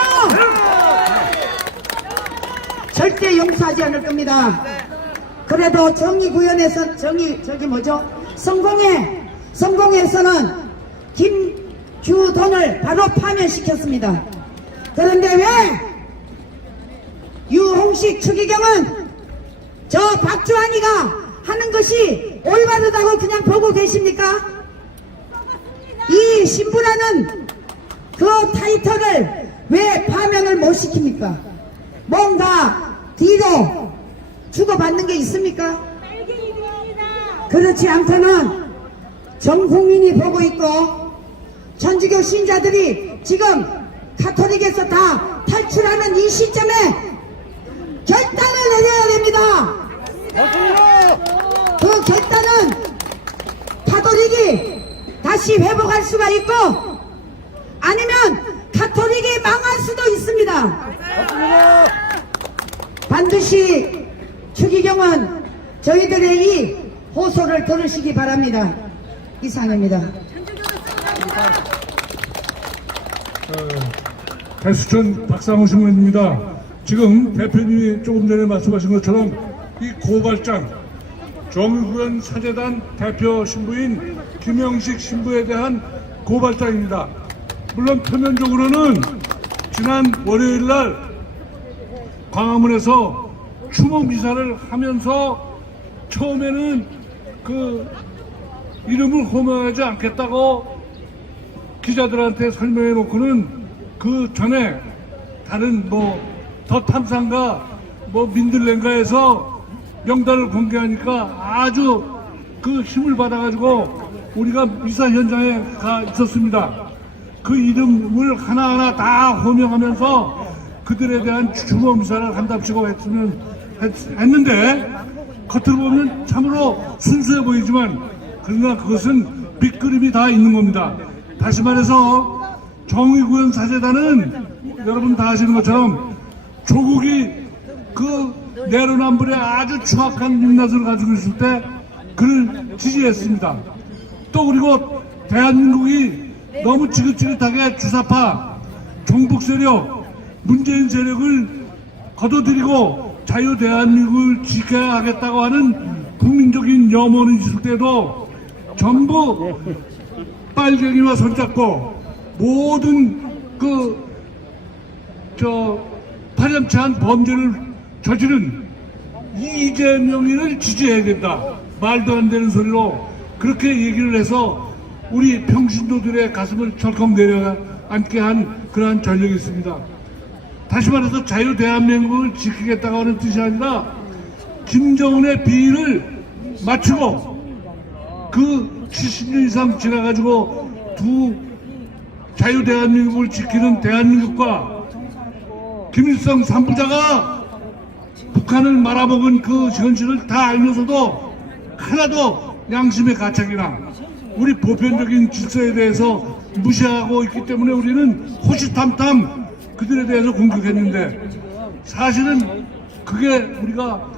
절대 용서하지 않을 겁니다. 그래도 정의구현에서 성공에서는 김규돈을 바로 파면시켰습니다. 그런데 왜 유홍식 추기경은 저 박주환이가 하는 것이 올바르다고 그냥 보고 계십니까? 이 신부라는 그 타이틀을 왜 파면을 못 시킵니까? 뭔가 뒤로 주고받는 게 있습니까? 그렇지 않고는 전 국민이 보고 있고 천주교 신자들이 지금 가톨릭에서 다 탈출하는 이 시점에 결단을 내려야 됩니다. 그 결단은 가톨릭이 다시 회복할 수가 있고 아니면 가톨릭이 망할 수도 있습니다. 반드시 추기경은 저희들의 이 호소를 들으시기 바랍니다. 이상입니다. 배수천 박상호 신부입니다. 지금 대표님이 조금 전에 말씀하신 것처럼 이 고발장 정의구현 사제단 대표 신부인 김영식 신부에 대한 고발장입니다. 물론 표면적으로는 지난 월요일날 광화문에서 추모미사를 하면서 처음에는 그 이름을 호명하지 않겠다고 기자들한테 설명해 놓고는 그 전에 다른 더 탐상가 민들레인가에서 명단을 공개하니까 아주 그 힘을 받아가지고 우리가 미사 현장에 가 있었습니다. 그 이름을 하나하나 다 호명하면서 그들에 대한 추모 미사를 한답시고 했는데 겉으로 보면 참으로 순수해 보이지만 그러나 그것은 빅그림이 다 있는 겁니다. 다시 말해서 정의구현 사제단은 여러분 다 아시는 것처럼 조국이 그 내로남불에 아주 추악한 민낯을 가지고 있을 때 그를 지지했습니다. 또 그리고 대한민국이 너무 지긋지긋하게 주사파 종북 세력 문재인 세력을 거둬들이고 자유 대한민국을 지켜야 하겠다고 하는 국민적인 염원이 있을 때도 전부 빨갱이와 손잡고 모든 파렴치한 범죄를 저지른 이재명이를 지지해야 된다. 말도 안 되는 소리로 그렇게 얘기를 해서 우리 평신도들의 가슴을 철컥 내려앉게 한 그러한 전력이 있습니다. 다시 말해서 자유 대한민국을 지키겠다고 하는 뜻이 아니라 김정은의 비위를 맞추고 그 70년 이상 지나가지고 두 자유 대한민국을 지키는 대한민국과 김일성 3부자가 북한을 말아먹은 그 현실을 다 알면서도 하나도 양심의 가책이나 우리 보편적인 질서에 대해서 무시하고 있기 때문에 우리는 호시탐탐 그들에 대해서 공격했는데 사실은 그게 우리가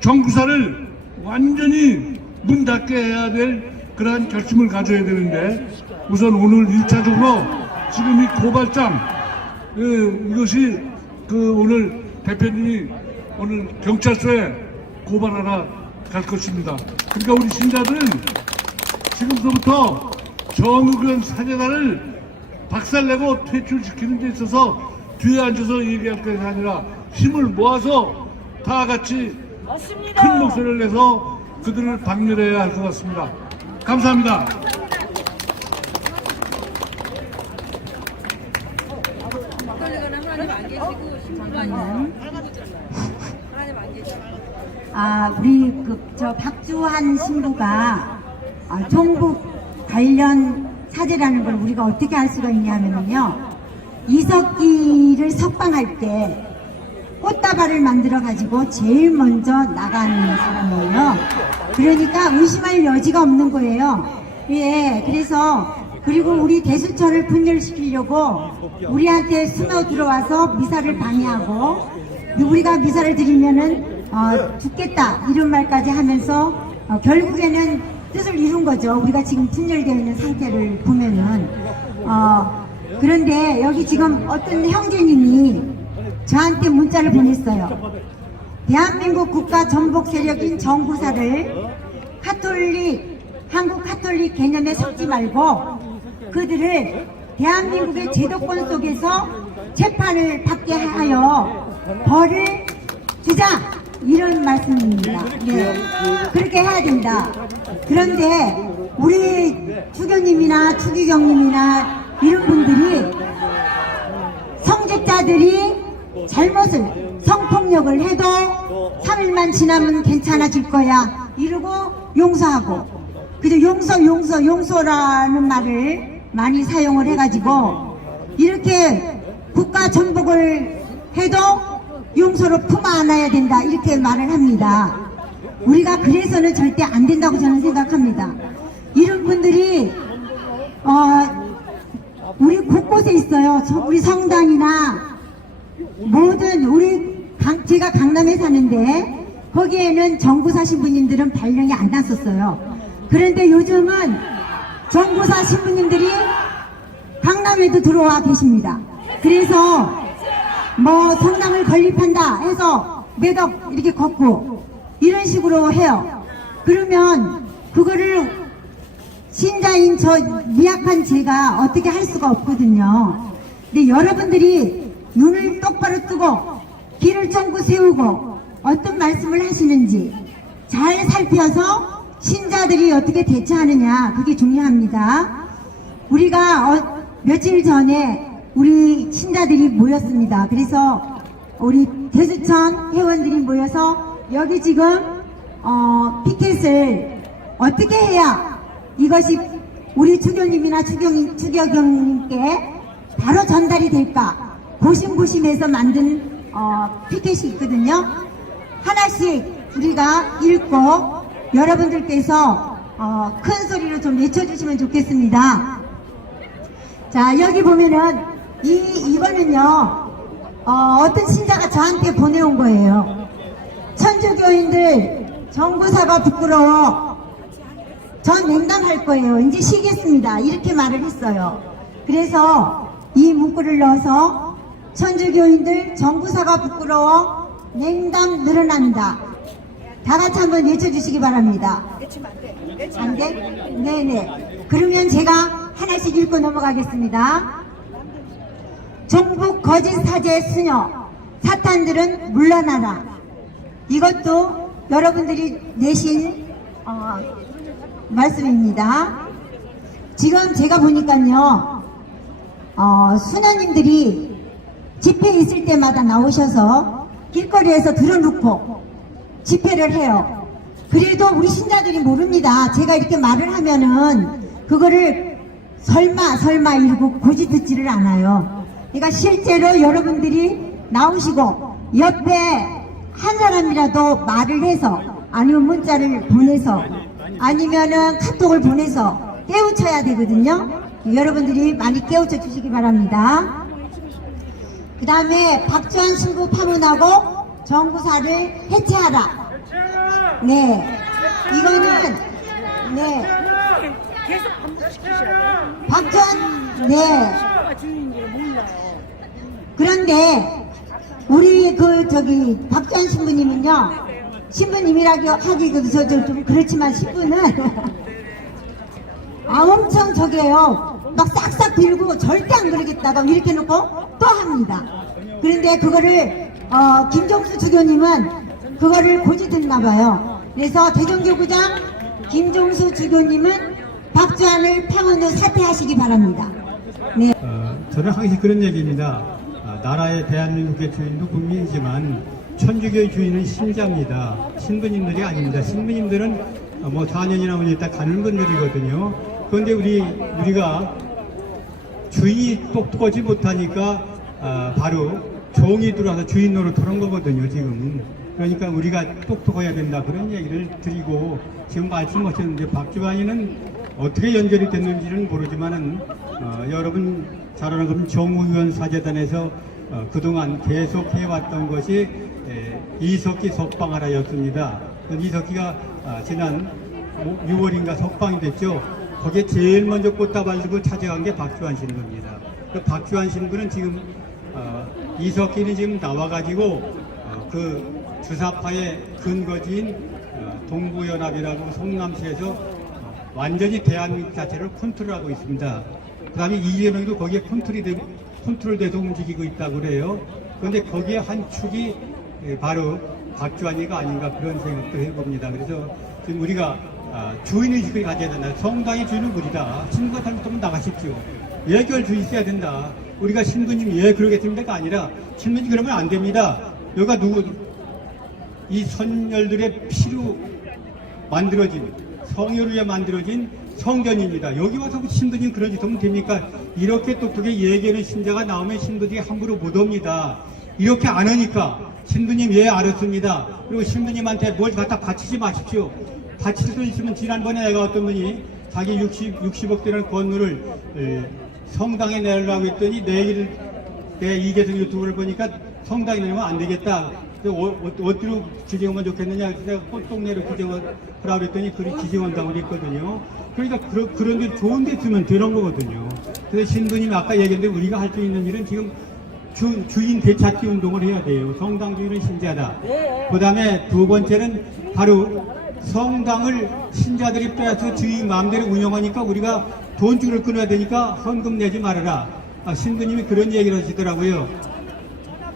정부사를 완전히 문 닫게 해야 될 그러한 결심을 가져야 되는데 우선 오늘 1차적으로 지금 이 고발장 이것이 오늘 대표님이 오늘 경찰서에 고발하러 갈 것입니다. 그러니까 우리 신자들은 지금서부터 정의교회 사제단을 박살내고 퇴출시키는 데 있어서 뒤에 앉아서 얘기할 것이 아니라 힘을 모아서 다 같이 큰 목소리를 내서 그들을 박멸해야 할 것 같습니다. 감사합니다. 우리 저 박주한 신부가 종북 관련 사제라는 걸 우리가 어떻게 알 수가 있냐면요. 이석기를 석방할 때 꽃다발을 만들어 가지고 제일 먼저 나간 사람이에요. 그러니까 의심할 여지가 없는 거예요. 예, 그래서 그리고 우리 대수처를 분열시키려고 우리한테 스며 들어와서 미사를 방해하고 우리가 미사를 드리면은 죽겠다 이런 말까지 하면서 결국에는 뜻을 이룬 거죠. 우리가 지금 분열되어 있는 상태를 보면은 그런데 여기 지금 어떤 형제님이 저한테 문자를 보냈어요. 대한민국 국가 전복 세력인 정구사를 한국 카톨릭 개념에 섞지 말고 그들을 대한민국의 제도권 속에서 재판을 받게 하여 벌을 주자 이런 말씀입니다. 네, 그렇게 해야 된다. 그런데 우리 추교님이나 추기경님이나 이런 분들이 성직자들이 잘못을 성폭력을 해도 3일만 지나면 괜찮아질 거야 이러고 용서하고 그저 용서라는 말을 많이 사용을 해가지고 이렇게 국가 전복을 해도 용서로 품 안아야 된다 이렇게 말을 합니다. 우리가 그래서는 절대 안 된다고 저는 생각합니다. 이런 분들이 우리 곳곳에 있어요. 우리 성당이나 모든 제가 강남에 사는데 거기에는 정구사 신부님들은 발령이 안 났었어요. 그런데 요즘은 정구사 신부님들이 강남에도 들어와 계십니다. 그래서 뭐 성당을 건립한다 해서 매덕 이렇게 걷고 이런 식으로 해요. 그러면 그거를 신자인 저 미약한 제가 어떻게 할 수가 없거든요. 근데 여러분들이 눈을 똑바로 뜨고 길을 쫑긋 세우고 어떤 말씀을 하시는지 잘 살펴서 신자들이 어떻게 대처하느냐 그게 중요합니다. 우리가 며칠 전에 우리 신자들이 모였습니다. 그래서 우리 대수천 회원들이 모여서 여기 지금 피켓을 어떻게 해야 이것이 우리 추교님이나 추교경님께 바로 전달이 될까 고심고심해서 만든 피켓이 있거든요. 하나씩 우리가 읽고 여러분들께서 큰 소리로 좀 외쳐주시면 좋겠습니다. 자, 여기 보면은 이거는요 어떤 신자가 저한테 보내온 거예요. 천주교인들 정구사가 부끄러워 전 냉담할 거예요. 이제 쉬겠습니다 이렇게 말을 했어요. 그래서 이 문구를 넣어서 천주교인들 정구사가 부끄러워 냉담 늘어난다. 다 같이 한번 외쳐주시기 바랍니다. 안 돼? 네네. 그러면 제가 하나씩 읽고 넘어가겠습니다. 종북 거짓 사제 수녀 사탄들은 물러나라. 이것도 여러분들이 내신 말씀입니다. 지금 제가 보니까요 수녀님들이 집회 있을 때마다 나오셔서 길거리에서 들어놓고 집회를 해요. 그래도 우리 신자들이 모릅니다. 제가 이렇게 말을 하면은 그거를 설마 이러고 고지 듣지를 않아요. 그러니까 실제로 여러분들이 나오시고 옆에 한 사람이라도 말을 해서 아니면 문자를 보내서 아니면은 카톡을 보내서 깨우쳐야 되거든요. 여러분들이 많이 깨우쳐 주시기 바랍니다. 그 다음에 박주한 신부 파문하고 정구사를 해체하라. 네, 이거는 네 계속 반복시키셔야 돼요. 박주환, 네. 누가 주인인지 몰라요. 그런데 우리 박주환 신부님은요, 신부님이라고 하기도 좀 그렇지만 신부는 엄청 저게요, 막 싹싹 빌고 절대 안 그러겠다고 이렇게 놓고 또 합니다. 그런데 그거를 김종수 주교님은 그거를 고지 듣나 봐요. 그래서 대전교구장 김종수 주교님은 박주환을 평원으로 사퇴하시기 바랍니다. 네. 저는 항상 그런 얘기입니다. 나라의 대한민국의 주인도 국민이지만 천주교의 주인은 신자입니다. 신부님들이 아닙니다. 신부님들은 뭐 4년이나 있다 가는 분들이거든요. 그런데 우리가 주인이 똑똑하지 못하니까 바로 종이 들어와서 주인 노릇하는 거거든요, 지금. 그러니까 우리가 똑똑해야 된다, 그런 얘기를 드리고, 지금 말씀하셨는데 박주환이는 어떻게 연결이 됐는지는 모르지만은 여러분 잘 아는 것은 정의원 사재단에서 그동안 계속 해왔던 것이 이석기 석방하라였습니다. 이석기가 지난 6월인가 석방이 됐죠. 거기에 제일 먼저 꽃다발 들고 찾아간 게 박주환 신부입니다. 그 박주환 신부는 지금 이석기는 지금 나와가지고 그 주사파의 근거지인 동부연합이라고 성남시에서 완전히 대한민국 자체를 컨트롤하고 있습니다. 그 다음에 이재명도 거기에 컨트롤돼서 움직이고 있다고 그래요. 그런데 거기에 한 축이 바로 박주환이가 아닌가 그런 생각도 해봅니다. 그래서 지금 우리가 주인의식을 가져야 된다. 성당의 주인은 우리다. 신부가 잘못하면 나가십시오. 왜 그걸 주의 있어야 된다. 우리가 신부님 예 그러겠습니다가 아니라 신부님 그러면 안 됩니다. 여기가 이 선열들의 피로 만들어진, 성혈을 위해 만들어진 성전입니다. 여기 와서 신부님 그런 짓 하면 됩니까? 이렇게 똑똑하게 얘기하는 신자가 나오면 신부들이 함부로 못 옵니다. 이렇게 안 하니까 신부님 예 알았습니다. 그리고 신부님한테 뭘 갖다 바치지 마십시오. 바칠 수 있으면 지난번에 내가 어떤 분이 자기 60억 되는 건물을 성당에 내려고 했더니 내 이계성 유튜브를 보니까 성당에 내면 안 되겠다. 어디로 지정하면 좋겠느냐. 내가 꽃동네로 지정하라고 그랬더니 그리 지정한다고 그랬거든요. 그러니까 그런 게 좋은 데 쓰면 되는 거거든요. 그래서 신부님이 아까 얘기했는데 우리가 할 수 있는 일은 지금 주인 되찾기 운동을 해야 돼요. 성당 주인은 신자다. 그 다음에 두 번째는 바로 성당을 신자들이 빼앗아 주인 마음대로 운영하니까 우리가 돈줄을 끊어야 되니까 헌금 내지 말아라. 신부님이 그런 얘기를 하시더라고요.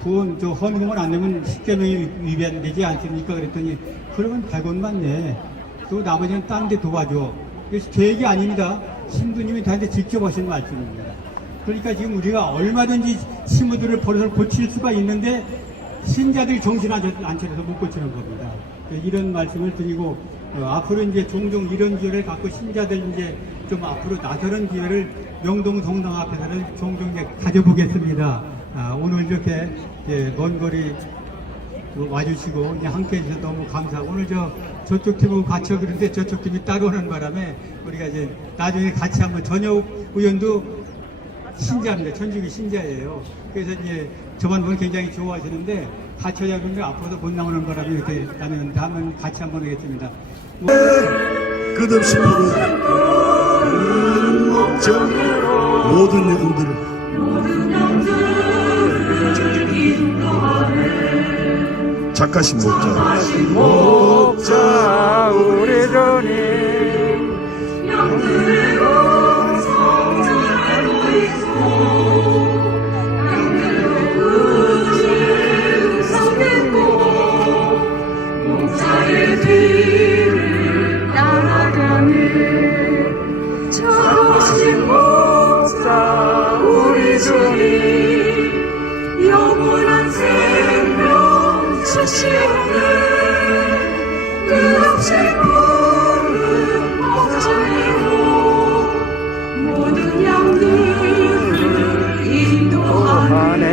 헌금을 안 내면 십계명이 위반되지 않습니까? 그랬더니 그러면 100원만 내. 또 나머지는 딴 데 도와줘. 그래서 제 얘기 아닙니다. 신부님이 다한테 직접 하신 말씀입니다. 그러니까 지금 우리가 얼마든지 신부들을 버릇을 고칠 수가 있는데 신자들이 정신 안 차려서 못 고치는 겁니다. 이런 말씀을 드리고 앞으로 이제 종종 이런 기회를 갖고 신자들 이제 좀 앞으로 나서는 기회를 명동 성당 앞에서는 종종 이제 가져보겠습니다. 오늘 이렇게 먼 거리 와주시고 이제 함께 해주셔서 너무 감사하고 오늘 저쪽 팀하고 같이 그런데 저쪽 팀이 따라오는 바람에 우리가 이제 나중에 같이 한번 전역 의원도 신자입니다. 천주교 신자예요. 그래서 이제 저만 보면 굉장히 좋아하시는데 같이 하자 그러면 앞으로도 못 나오는 바람에 이렇게 나면 다음은 같이 한번 하겠습니다. 끝없이 푸른 목장 모든 영들을 착하신 목자 우리 주님 영들로 성장하고 있고 영들로 우주 성되고 목자의 뒤를 따라가는 착하신 목자 우리 주님 영원한 생명 주시오네 끝없이 푸른 목자이고 모든 양들을 인도하네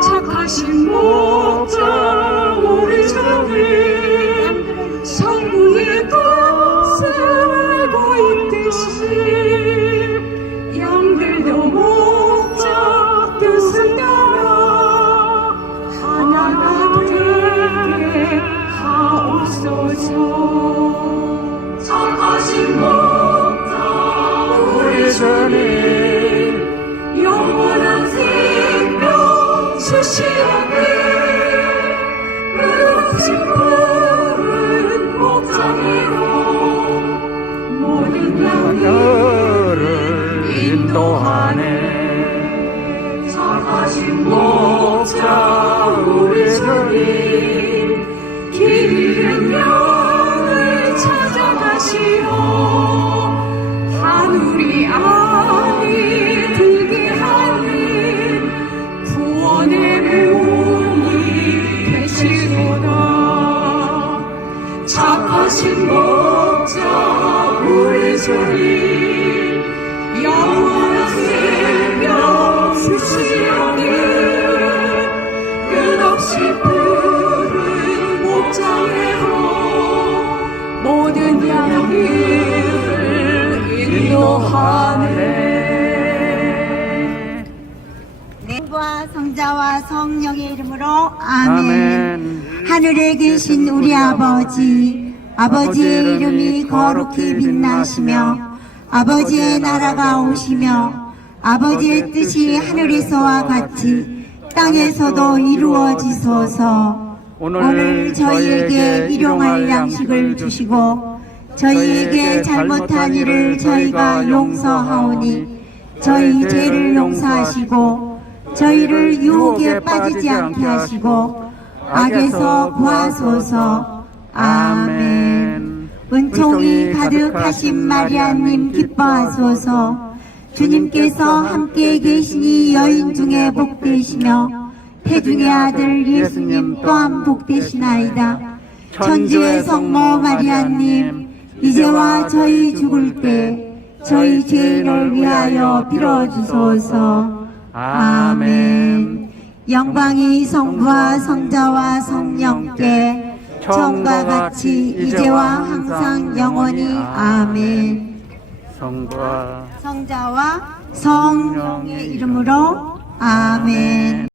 착하신 목자 우리 주님 성부의 뜻을 알고 있듯이 양들도 목자 뜻을 따라 하나가 되 인도하신 목자 우리 주님 영원한 생명 주시오니 끝없이 푸른 목장으로 모든 양들을 인도하네. 성부와 성자와 성령의 이름으로 아멘. 하늘에 계신 우리 아버지, 아버지의 이름이 거룩히 빛나시며 아버지의 나라가 오시며 아버지의 뜻이 하늘에서와 같이 땅에서도 이루어지소서. 오늘 저희에게 일용할 양식을 주시고 저희에게 잘못한 일을 저희가 용서하오니 저희 죄를 용서하시고 저희를 유혹에 빠지지 않게 하시고 악에서 구하소서. 아멘. 은총이 가득하신 마리아님 기뻐하소서. 주님께서 함께 계시니 여인 중에 복되시며 태중의 아들 예수님 또한 복되시나이다. 천주의 성모 마리아님 이제와 저희 죽을 때 저희 죄인을 위하여 빌어주소서. 아멘. 영광이 성부와 성자와 성령께 처음과 같이 이제와 항상 영원히 아멘. 성부와 성자와 성령의 이름으로 아멘.